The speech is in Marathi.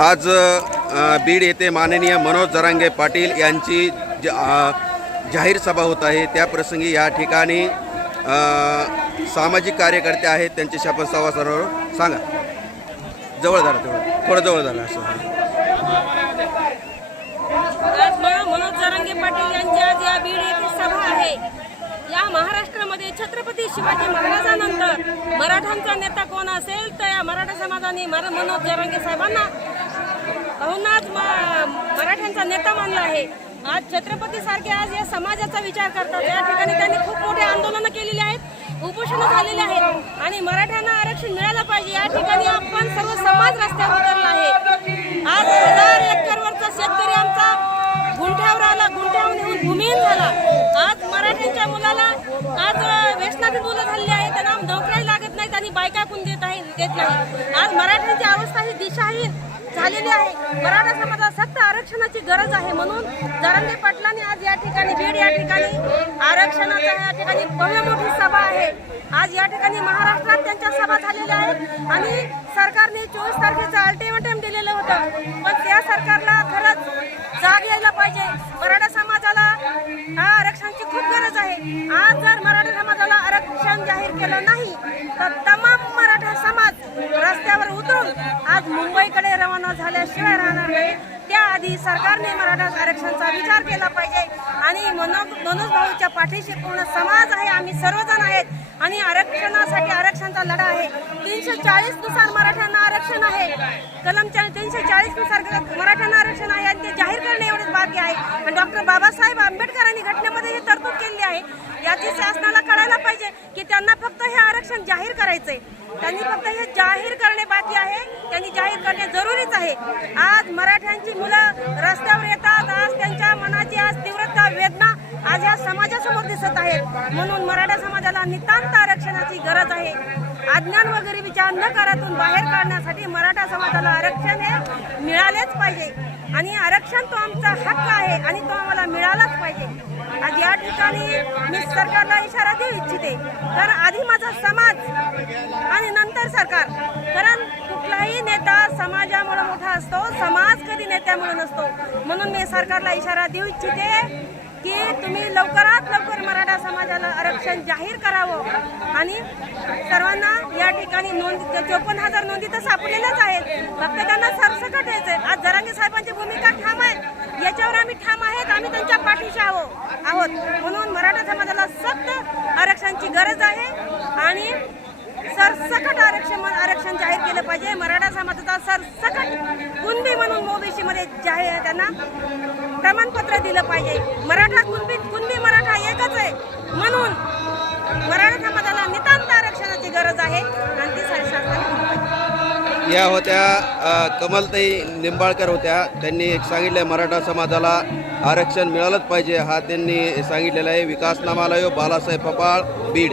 आज बीड येथे माननीय मनोज जरांगे पाटील यांची ज- जाहीर सभा होत आहे. त्याप्रसंगी या ठिकाणी सामाजिक कार्यकर्ते आहेत. त्यांच्याशी आपण संवाद सांगा. जवळ झाला तेवढं थोडं जवळ झालं असं. मनोज जरांगे पाटील यांची आज या बीड येथे सभा आहे. या महाराष्ट्रामध्ये छत्रपती शिवाजी महाराजांनंतर मराठ्यांचा नेता कोण असेल? तर या मराठा समाजाने मनोज जरांगे साहेबांना बहुनाच म- मराठ्यांचा नेता मानला आहे. आज छत्रपती सारखे आज या समाजाचा विचार करतात. या ठिकाणी त्यांनी खूप मोठे आंदोलनं केलेली आहेत उपोषणं झालेली आहेत. आणि मराठ्यांना आरक्षण मिळालं पाहिजे. या ठिकाणी आपण सर्व समाज रस्त्यावर उतरला आहे. आज हजार एकरवरचा शेतकरी आमचा गुंठ्यावर आला गुंठ्यावर येऊन भूमिहीन झाला. आज मराठ्यांच्या मुलाला आज व्यसनातील मुलं झालेली आहे त्यांना नोकऱ्या लागत नाहीत आणि बायका कोण देत आहे देत नाही आज मराठ्यांची अवस्था ही दिशाहीन. झालेली आहे. मराठा समाजाला सक्त आरक्षणाची गरज आहे म्हणून जरांगे पाटलांनी आज या ठिकाणी बीड या ठिकाणी आरक्षणाचा या ठिकाणी भव्य मोठी सभा आहे. आज या ठिकाणी महाराष्ट्रात त्यांच्या सभा झालेल्या आहेत. आणि सरकारने चोवीस तारखेचं अल्टिमेटम दिलेलं होतं. पण त्या सरकारला खरंच जाग यायला पाहिजे. मराठा समाज झाल्याशिवाय राहणार नाही. त्याआधी सरकारने मराठा आरक्षणाचा विचार केला पाहिजे. आणि मनोज मनोज भाऊच्या पाठीशी पूर्ण समाज आहे. आम्ही सर्वजण आहेत. आणि आरक्षणासाठी आरक्षणाचा लढा आहे. तीनशे चाळीसनुसार मराठ्यांना आरक्षण आहे. कलम तीनशे चाळीसनुसार मराठ्यांना आरक्षण आहे. आणि ते जाहीर करणे एवढेच बाकी आहे. आणि डॉक्टर बाबासाहेब आंबेडकरांनी घटनेमध्ये ही तरतूद केली आहे. याची शासनाला कळायला पाहिजे की त्यांना फक्त हे आरक्षण जाहीर करायचंय. त्यांनी फक्त हे जाहीर करणे बाकी आहे. जाहीर करणे जरुरीच आहे. आज मराठ्यांची मुलं रस्त्यावर येतात आज त्यांच्या मनाची आज तीव्रता वेदना आज या समाजासमोर दिसत आहेत. म्हणून मराठा समाजाला नितांत आरक्षणाची गरज आहे. अज्ञान वगैरे विचार अंधकारातून बाहेर काढण्यासाठी मराठा समाजाला आरक्षण हे मिळालेच पाहिजे. आणि आरक्षण तो आमचा हक्क आहे आणि तो आम्हाला मिळालाच पाहिजे. आज या ठिकाणी मी सरकारला इशारा देऊ इच्छिते. कारण आधी माझा समाज आणि नंतर सरकार. कारण असतो समाज कधी नेत्यामुळे नसतो. म्हणून मी सरकारला इशारा देऊ इच्छिते की तुम्ही लवकरात लवकर मराठा समाजाला आरक्षण जाहीर करावं. आणि सर्वांना या ठिकाणी नोंद चोपन्न हजार नोंदी तर सापडलेल्याच आहेत. फक्त त्यांना सरसकट आहे आज जरांगे साहेबांची भूमिका ठाम आहे. याच्यावर आम्ही ठाम आहेत आम्ही त्यांच्या पाठीशी आहोत आहोत. म्हणून मराठा समाजाला सक्त आरक्षणाची गरज आहे. आणि सरसकट आरक्षण आरक्षण जाहीर केलं पाहिजे. मराठा समाजाचा सरसकट कुणबी म्हणून ओबीसीमध्ये जाहीर त्यांना प्रमाणपत्र दिलं पाहिजे. मराठा कुणबी कुणबी मराठा एकच आहे म्हणून मराठा समाजाला नितांत आरक्षणाची गरज आहे. आणि ती शासनाने या होत्या कमलताई निंबाळकर होत्या. त्यांनी एक सांगितलं मराठा समाजाला आरक्षण मिळालंच पाहिजे. हा त्यांनी सांगितलेला आहे विकास नामालय बालासाहेब पपाळ बीड.